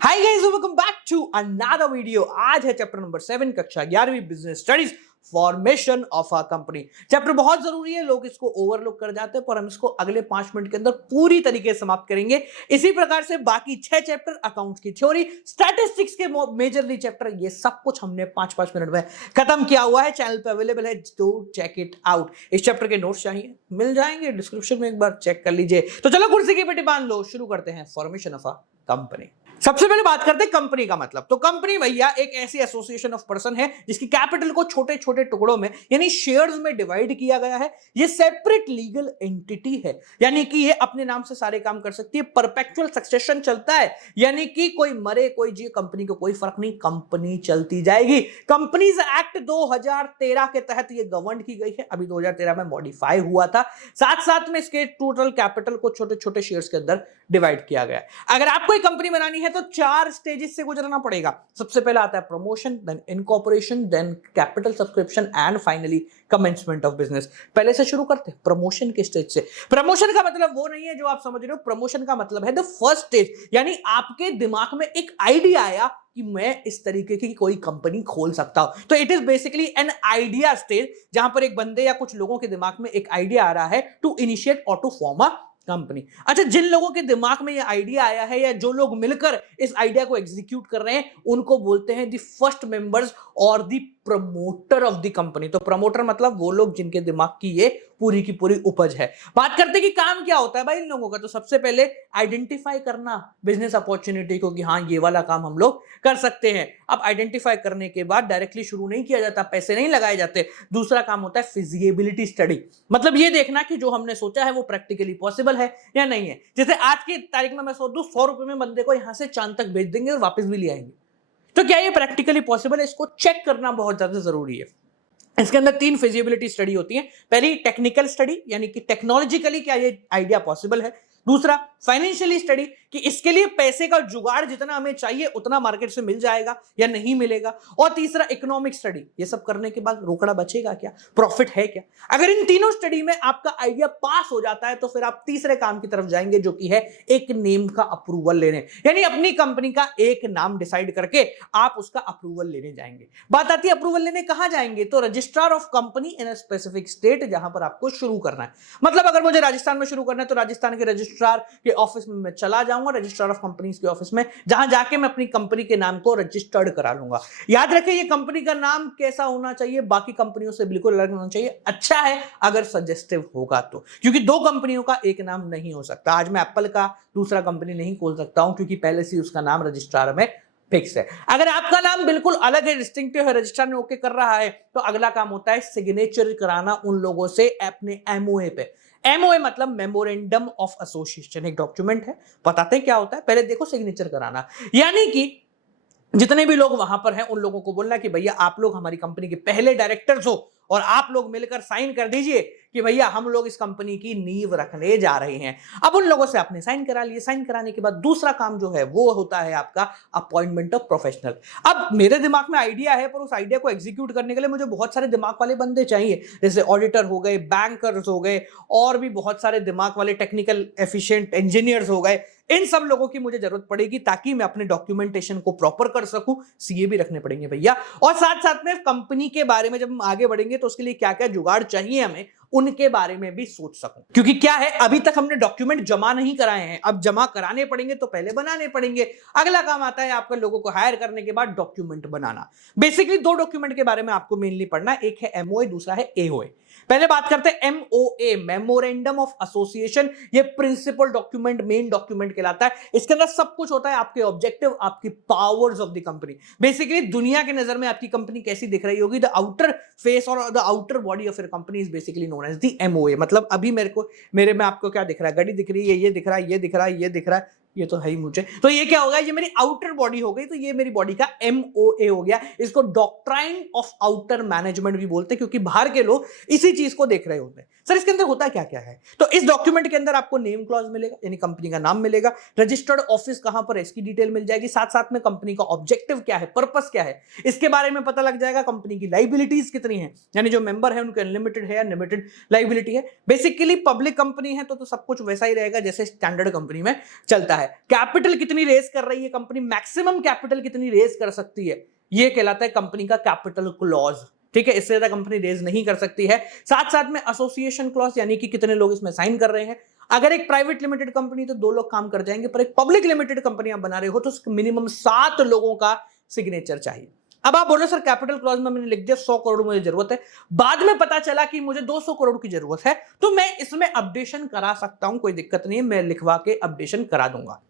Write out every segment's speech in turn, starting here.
Hi guys, welcome back to another video. आज है chapter number 7 कक्षा 11वीं business studies formation of a company. Chapter बहुत जरूरी है, लोग इसको ओवरलुक कर जाते हैं, पर हम इसको अगले 5 मिनट के अंदर पूरी तरीके से समाप्त करेंगे। इसी प्रकार से बाकी 6 चैप्टर, अकाउंट्स की थ्योरी, स्टैटिस्टिक्स के मेजरली चैप्टर, ये सब कुछ हमने 5-5 मिनट में खत्म किया हुआ है। चैनल पे अवेलेबल है, तो चेक इट आउट। इस चैप्टर के नोट्स चाहिए मिल जाएंगे डिस्क्रिप्शन में, एक बार चेक कर लीजिए। तो चलो कुर्सी की पेटी बांध लो, शुरू करते हैं फॉर्मेशन ऑफ अ कंपनी। सबसे पहले बात करते हैं कंपनी का मतलब। तो कंपनी भैया एक ऐसी एसोसिएशन ऑफ पर्सन है जिसकी कैपिटल को छोटे छोटे टुकड़ों में यानी शेयर्स में डिवाइड किया गया है। ये सेपरेट लीगल एंटिटी है, यानी कि ये अपने नाम से सारे काम कर सकती है। परपेचुअल सक्सेशन चलता है, यानी कि कोई मरे कोई जिए, कंपनी को कोई फर्क नहीं, कंपनी चलती जाएगी। कंपनीज एक्ट 2013 के तहत ये गवर्न की गई है, अभी 2013 में मॉडिफाई हुआ था। साथ साथ में इसके टोटल कैपिटल को छोटे छोटे शेयर्स के अंदर डिवाइड किया गया है। अगर आपको एक कंपनी बनानी है तो 4 स्टेजेस से गुजरना पड़ेगा। सबसे पहला आता है promotion, then incorporation, then capital subscription and finally commencement of business. पहले से शुरू करते हैं प्रमोशन के स्टेज से। प्रमोशन का मतलब वो नहीं है जो आप समझ रहे हो। प्रमोशन का मतलब है द फर्स्ट स्टेज, यानी आपके दिमाग में एक आइडिया आया कि मैं इस तरीके की कोई कंपनी खोल सकता हूं। तो it is basically an idea stage, जहां पर एक बंदे या कुछ लोगों के दिमाग में एक आइडिया आ रहा है टू इनिशिएट और टू फॉर्म अ कंपनी। अच्छा, जिन लोगों के दिमाग में ये आइडिया आया है या जो लोग मिलकर इस आइडिया को एग्जीक्यूट कर रहे हैं, उनको बोलते हैं द फर्स्ट मेंबर्स और the promoter of the company. तो प्रमोटर मतलब वो लोग जिनके दिमाग की ये पूरी की पूरी उपज है। बात करते हैं कि काम क्या होता है भाई इन लोगों का। तो सबसे पहले आइडेंटिफाई करना बिजनेस अपॉर्चुनिटी को कि हाँ ये वाला काम हम लोग कर सकते हैं। अब आइडेंटिफाई करने के बाद डायरेक्टली शुरू नहीं किया जाता, पैसे नहीं लगाए जाते। दूसरा काम होता है फिजिबिलिटी स्टडी, मतलब ये देखना कि जो हमने सोचा है वो प्रैक्टिकली पॉसिबल है या नहीं है। जैसे आज की तारीख में मैं सोच दूं 100 रुपए में बंदे को यहां से चांद तक भेज देंगे और वापस भी ले आएंगे, तो क्या ये प्रैक्टिकली पॉसिबल है? इसको चेक करना बहुत ज्यादा जरूरी है। इसके अंदर 3 फिजिबिलिटी स्टडी होती है। पहली टेक्निकल स्टडी, यानी कि टेक्नोलॉजिकली क्या ये आइडिया पॉसिबल है। दूसरा फाइनेंशियली स्टडी, कि इसके लिए पैसे का जुगाड़ जितना हमें चाहिए उतना मार्केट से मिल जाएगा या नहीं मिलेगा। और तीसरा इकोनॉमिक स्टडी, ये सब करने के बाद रोकड़ा बचेगा क्या, प्रॉफिट है क्या। अगर इन तीनों स्टडी में आपका आइडिया पास हो जाता है तो फिर आप तीसरे काम की तरफ जाएंगे, जो कि है एक नेम का अप्रूवल लेने, यानी अपनी कंपनी का एक नाम डिसाइड करके आप उसका अप्रूवल लेने जाएंगे। बात आती है अप्रूवल लेने कहां जाएंगे, तो registrar of company in a specific state, जहां पर आपको शुरू करना है। मतलब अगर मुझे राजस्थान में शुरू करना है तो राजस्थान के रजिस्ट्रार के ऑफिस में मैं चला जाऊंगा, रजिस्ट्रार ऑफ कंपनीज के ऑफिस में, जहां जाके मैं अपनी कंपनी के नाम को रजिस्टर्ड करा लूंगा। याद रखें ये कंपनी का नाम कैसा होना चाहिए, बाकी कंपनियों से बिल्कुल अलग होना चाहिए। अच्छा है अगर सजेस्टिव होगा तो, क्योंकि 2 कंपनियों का एक नाम नहीं हो सकता। आज मैं एप्पल का दूसरा कंपनी नहीं खोल सकता हूं, क्योंकि पहले से उसका नाम रजिस्ट्रार में फिक्स है। अगर आपका नाम बिल्कुल अलग है, डिस्टिंक्टिव है, रजिस्ट्रार ने ओके कर रहा है, तो अगला काम होता है सिग्नेचर कराना उन लोगों से अपने एमओए पे। एमओए मतलब मेमोरेंडम ऑफ एसोसिएशन, एक डॉक्यूमेंट है। बताते हैं क्या होता है, पहले देखो सिग्नेचर कराना, यानी कि जितने भी लोग वहां पर हैं उन लोगों को बोलना कि भैया आप लोग हमारी कंपनी के पहले डायरेक्टर्स हो और आप लोग मिलकर साइन कर दीजिए कि भैया हम लोग इस कंपनी की नींव रखने जा रहे हैं। अब उन लोगों से आपने साइन करा लिए। साइन कराने के बाद दूसरा काम जो है वो होता है आपका अपॉइंटमेंट ऑफ प्रोफेशनल। अब मेरे दिमाग में आइडिया है, पर उस आइडिया को एग्जीक्यूट करने के लिए मुझे बहुत सारे दिमाग वाले बंदे चाहिए, जैसे ऑडिटर हो गए, बैंकर्स हो गए, और भी बहुत सारे दिमाग वाले टेक्निकल एफिशिएंट इंजीनियर्स हो गए। इन सब लोगों की मुझे जरूरत पड़ेगी ताकि मैं अपने डॉक्यूमेंटेशन को प्रॉपर कर सकूं। सीए भी रखने पड़ेंगे भैया। और साथ साथ में कंपनी के बारे में जब हम आगे बढ़ेंगे तो उसके लिए क्या क्या जुगाड़ चाहिए हमें, उनके बारे में भी सोच सकूं। क्योंकि क्या है, अभी तक हमने डॉक्यूमेंट जमा नहीं कराए हैं, अब जमा कराने पड़ेंगे तो पहले बनाने पड़ेंगे। अगला काम आता है आपका लोगों को हायर करने के बाद डॉक्यूमेंट बनाना। बेसिकली 2 डॉक्यूमेंट के बारे में आपको मेनली पढ़ना, एक है एमओए, दूसरा है एओए। पहले बात करते हैं एमओए, मेमोरेंडम ऑफ एसोसिएशन। ये प्रिंसिपल डॉक्यूमेंट, मेन डॉक्यूमेंट कहलाता है। इसके अंदर सब कुछ होता है, आपके ऑब्जेक्टिव, आपकी powers of the company. Basically दुनिया के नजर में आपकी कंपनी कैसी दिख रही होगी, द आउटर फेस और the outer body of your company is basically known as the MOA. मतलब अभी मेरे में आपको क्या दिख रहा है, गाड़ी दिख रही है, ये दिख रहा है, ये दिख रहा है, ये दिख रहा है, ये तो है ही मुझे। तो ये क्या होगा, ये मेरी आउटर बॉडी हो गई, तो ये मेरी बॉडी का एमओए हो गया। इसको डॉक्ट्राइन ऑफ आउटर मैनेजमेंट भी बोलते हैं, क्योंकि बाहर के लोग इसी चीज को देख रहे होते हैं। सर इसके अंदर होता क्या क्या है, तो इस डॉक्यूमेंट के अंदर आपको नेम क्लॉज मिलेगा, यानी कंपनी का नाम मिलेगा, रजिस्टर्ड ऑफिस कहां पर है इसकी डिटेल मिल जाएगी, साथ साथ में कंपनी का ऑब्जेक्टिव क्या है, पर्पस क्या है, इसके बारे में पता लग जाएगा। कंपनी की लाइबिलिटीज कितनी है, यानी जो मेंबर है उनके अनलिमिटेड है या लिमिटेड लाइबिलिटी है। बेसिकली पब्लिक कंपनी है तो सब कुछ वैसा ही रहेगा जैसे स्टैंडर्ड कंपनी में चलता है। है, कैपिटल कितनी रेज कर रही है कंपनी, मैक्सिमम कैपिटल कितनी रेज कर सकती है, ये कहलाता है कंपनी का कैपिटल क्लॉज। ठीक है, इससे ज्यादा कंपनी रेज नहीं कर सकती है। साथ साथ में एसोसिएशन क्लॉज, यानी कि कितने लोग इसमें साइन कर रहे हैं। अगर एक प्राइवेट लिमिटेड कंपनी तो 2 लोग काम कर जाएंगे, पर एक पब्लिक लिमिटेड कंपनी आप बना रहे हो तो मिनिमम 7 लोगों का सिग्नेचर चाहिए। अब आप बोलो सर कैपिटल क्लॉज में मैंने लिख दिया 100 करोड़ मुझे जरूरत है, बाद में पता चला कि मुझे 200 करोड़ की जरूरत है, तो मैं इसमें अपडेशन करा सकता हूं, कोई दिक्कत नहीं है, मैं लिखवा के अपडेशन करा दूंगा।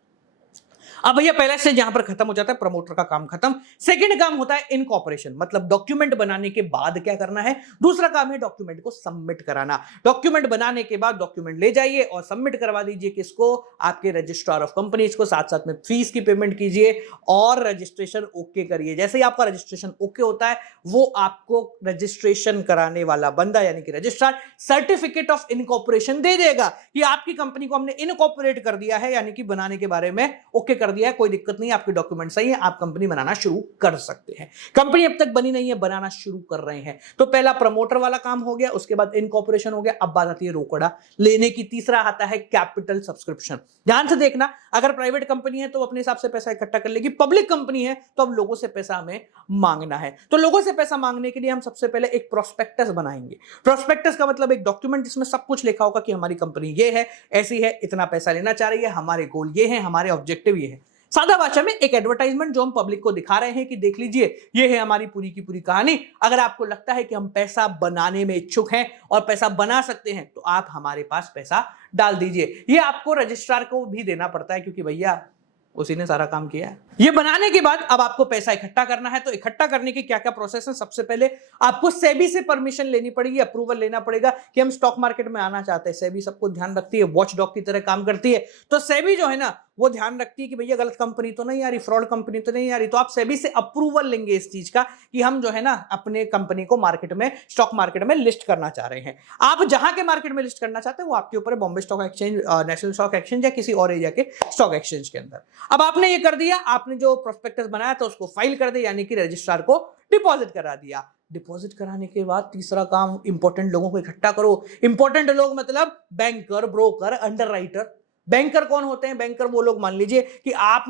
अब भैया पहला स्टेज यहां पर खत्म हो जाता है, प्रमोटर का काम खत्म। सेकंड काम होता है इनकॉर्पोरेशन, मतलब डॉक्यूमेंट बनाने के बाद क्या करना है, दूसरा काम है डॉक्यूमेंट को सबमिट कराना। डॉक्यूमेंट बनाने के बाद डॉक्यूमेंट ले जाइए और सबमिट करवा दीजिए किसको, आपके रजिस्ट्रार ऑफ कंपनीज को। साथ साथ में फीस की पेमेंट कीजिए और रजिस्ट्रेशन ओके करिए। जैसे ही आपका रजिस्ट्रेशन ओके होता है, वो आपको रजिस्ट्रेशन कराने वाला बंदा यानी कि रजिस्ट्रार सर्टिफिकेट ऑफ इनकॉर्पोरेशन दे देगा कि आपकी कंपनी को हमने इनकॉर्पोरेट कर दिया है, यानी कि बनाने के बारे में ओके कर दिया है, कोई दिक्कत नहीं, आपके डॉक्यूमेंट सही है, आप कंपनी बनाना शुरू कर सकते हैं। कंपनी अब तक बनी नहीं है, बनाना शुरू कर रहे हैं। तो पहला प्रमोटर वाला काम हो गया, उसके बाद इनकॉर्पोरेशन हो गया, अब बात आती है रोकड़ा लेने की। तीसरा आता है कैपिटल सब्सक्रिप्शन। ध्यान से देखना, अगर प्राइवेट कंपनी है तो अपने हिसाब से पैसा इकट्ठा कर लेगी, पब्लिक कंपनी है तो अब लोगों से पैसा हमें मांगना है। तो लोगों से पैसा मांगने के लिए हम सबसे पहले एक प्रोस्पेक्टस बनाएंगे। प्रोस्पेक्टस का मतलब एक डॉक्यूमेंट जिसमें सब कुछ लिखा होगा कि हमारी कंपनी ये है, ऐसी है, इतना पैसा लेना चाह रही है, हमारे गोल ये है, हमारे ऑब्जेक्टिव ये है। सादा भाषा में एक एडवर्टाइजमेंट जो हम पब्लिक को दिखा रहे हैं कि देख लीजिए ये है हमारी पूरी की पूरी कहानी। अगर आपको लगता है कि हम पैसा बनाने में इच्छुक हैं और पैसा बना सकते हैं तो आप हमारे पास पैसा डाल दीजिए। ये आपको रजिस्ट्रार को भी देना पड़ता है क्योंकि भैया उसी ने सारा काम किया है। ये बनाने के बाद अब आपको पैसा इकट्ठा करना है। तो इकट्ठा करने की क्या क्या प्रोसेस है, सबसे पहले आपको सेबी से परमिशन लेनी पड़ेगी, अप्रूवल लेना पड़ेगा कि हम स्टॉक मार्केट में आना चाहते हैं। सेबी सबको ध्यान रखती है, वॉच डॉग की तरह काम करती है। तो सेबी जो है ना वो ध्यान रखती है कि भैया गलत कंपनी तो नहीं आ रही, फ्रॉड कंपनी तो नहीं आ रही। तो आप सेबी से अप्रूवल लेंगे इस चीज का कि हम जो है ना अपने कंपनी को मार्केट में, स्टॉक मार्केट में लिस्ट करना चाह रहे हैं। आप जहां के मार्केट में लिस्ट करना चाहते हैं वो आपके ऊपर है, Bombay stock exchange, national stock exchange या किसी और एरिया के स्टॉक एक्सचेंज के अंदर। अब आपने ये कर दिया, आपने जो प्रोस्पेक्टस बनाया था उसको फाइल कर दिया, यानी कि रजिस्ट्रार को डिपॉजिट करा दिया। डिपॉजिट कराने के बाद तीसरा काम, इंपॉर्टेंट लोगों को इकट्ठा करो। इंपॉर्टेंट लोग मतलब बैंकर, ब्रोकर, अंडरराइटर। बैंकर कौन होते हैं? बैंकर वो लोग, मान लीजिए कि आप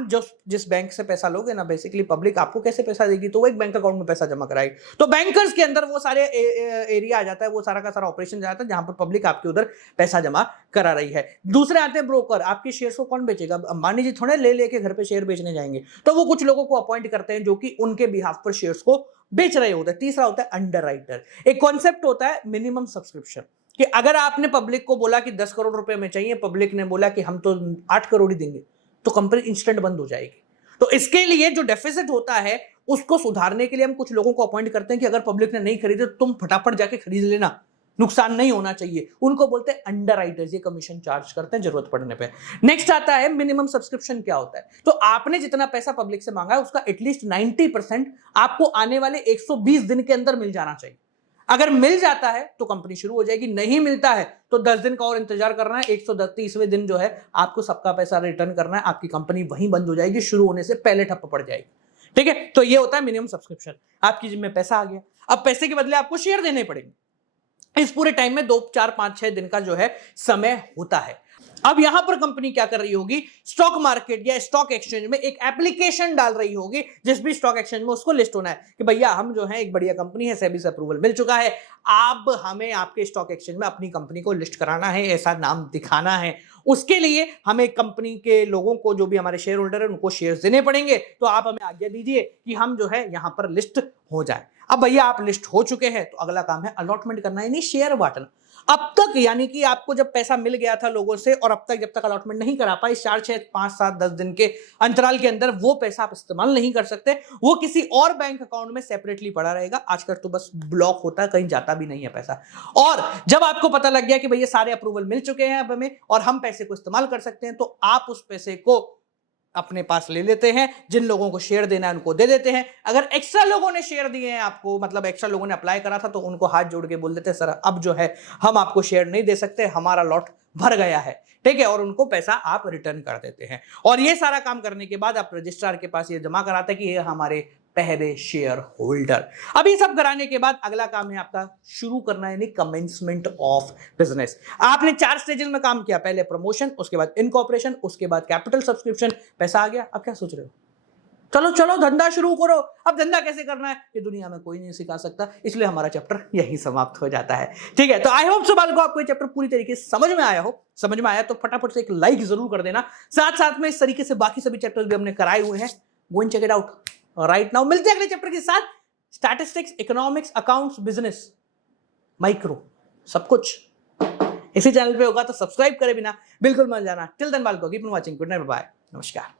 जिस बैंक से पैसा लोगे ना, बेसिकली पब्लिक आपको कैसे पैसा देगी, तो वो एक बैंक अकाउंट में पैसा जमा कराएगी। तो बैंकर्स के अंदर वो सारे एरिया आ जाता है, वो सारा का सारा ऑपरेशन जाता है जहां पर पब्लिक आपके उधर पैसा जमा करा रही है। दूसरे आते हैं ब्रोकर। आपके शेयर को कौन बेचेगा? अंबानी जी थोड़े ले लेके घर पे शेयर बेचने जाएंगे, तो वो कुछ लोगों को अपॉइंट करते हैं जो कि उनके बिहाफ पर शेयर्स को बेच रहे होते हैं। तीसरा होता है अंडरराइटर। एक कॉन्सेप्ट होता है मिनिमम सब्सक्रिप्शन, कि अगर आपने पब्लिक को बोला कि 10 करोड़ रुपए में चाहिए, पब्लिक ने बोला कि हम तो 8 करोड़ ही देंगे, तो कंपनी इंस्टेंट बंद हो जाएगी। तो इसके लिए जो डेफिसिट होता है उसको सुधारने के लिए हम कुछ लोगों को अपॉइंट करते हैं कि अगर पब्लिक ने नहीं खरीदे तो तुम फटाफट जाके खरीद लेना, नुकसान नहीं होना चाहिए। उनको बोलते हैं अंडरराइटर्स। ये कमीशन चार्ज करते हैं जरूरत पड़ने पे। नेक्स्ट आता है मिनिमम सब्सक्रिप्शन। क्या होता है? तो आपने जितना पैसा पब्लिक से मांगा है उसका एटलीस्ट 90% आपको आने वाले 120 दिन के अंदर मिल जाना चाहिए। अगर मिल जाता है तो कंपनी शुरू हो जाएगी, नहीं मिलता है तो 10 दिन का और इंतजार करना है। 130वें दिन जो है आपको सबका पैसा रिटर्न करना है, आपकी कंपनी वहीं बंद हो जाएगी, शुरू होने से पहले ठप्प पड़ जाएगी। ठीक है, तो ये होता है मिनिमम सब्सक्रिप्शन। आपकी जिम्मे पैसा आ गया, अब पैसे के बदले आपको शेयर देने पड़ेंगे। इस पूरे टाइम में 2, 4, 5, 6 दिन का जो है समय होता है। अब यहां पर कंपनी क्या कर रही होगी, स्टॉक मार्केट या स्टॉक एक्सचेंज में एक एप्लीकेशन डाल रही होगी, जिस भी स्टॉक एक्सचेंज में उसको लिस्ट होना है कि भैया हम जो है एक बढ़िया कंपनी है, सेबी से अप्रूवल मिल चुका है, अब हमें आपके स्टॉक एक्सचेंज में अपनी कंपनी को लिस्ट कराना है, ऐसा नाम दिखाना है। उसके लिए हमें कंपनी के लोगों को, जो भी हमारे शेयर होल्डर है, उनको शेयर्स देने पड़ेंगे। तो आप हमें आज्ञा दीजिए कि हम जो है यहां पर लिस्ट हो जाए। अब भैया आप लिस्ट हो चुके हैं तो अगला काम है अलॉटमेंट करना, यानी शेयर बांटना। अब तक यानी कि आपको जब पैसा मिल गया था लोगों से और अब तक जब तक अलॉटमेंट नहीं करा पाए, 4, 6, 5, 7, 10 दिन के अंतराल के अंदर वो पैसा आप इस्तेमाल नहीं कर सकते, वो किसी और बैंक अकाउंट में सेपरेटली पड़ा रहेगा। आजकल तो बस ब्लॉक होता है, कहीं जाता भी नहीं है पैसा। और जब आपको पता लग गया कि भैया सारे अप्रूवल मिल चुके हैं अब हमें और हम पैसे को इस्तेमाल कर सकते हैं, तो आप उस पैसे को अपने पास ले लेते हैं। जिन लोगों को शेयर देना है उनको दे देते हैं। अगर एक्स्ट्रा लोगों ने शेयर दिए हैं आपको, मतलब एक्स्ट्रा लोगों ने अप्लाई करा था, तो उनको हाथ जोड़ के बोल देते हैं सर अब जो है हम आपको शेयर नहीं दे सकते, हमारा लॉट भर गया है। ठीक है, और उनको पैसा आप रिटर्न कर देते हैं। और ये सारा काम करने के बाद आप रजिस्ट्रार के पास ये जमा कराते हैं कि ये हमारे पहले शेयर होल्डर। अब ये सब कराने के बाद अगला काम है आपका शुरू करना, यानी कमेंसमेंट ऑफ बिजनेस। आपने 4 स्टेजेस में काम किया, पहले प्रमोशन, उसके बाद इनकॉर्पोरेशन, उसके बाद कैपिटल सब्सक्रिप्शन, पैसा आ गया। अब क्या सोच रहे हो? चलो चलो धंधा शुरू करो। अब धंधा कैसे करना है ये दुनिया में कोई नहीं सिखा सकता, इसलिए हमारा चैप्टर यही समाप्त हो जाता है। ठीक है, तो आई होप सो बालको आपको ये चैप्टर पूरी तरीके से समझ में आया हो। समझ में आया तो फटाफट से एक लाइक जरूर कर देना। साथ साथ में इस तरीके से बाकी सभी चैप्टर्स भी हमने कराए हुए हैं, go and check it out right now. मिलते हैं अगले चैप्टर के साथ। Statistics, economics, accounts, business, micro, सब कुछ इसी चैनल पे होगा, तो सब्सक्राइब करे बिना बिल्कुल मत जाना। टिल देन बालको keep on watching. Good night, bye, नमस्कार।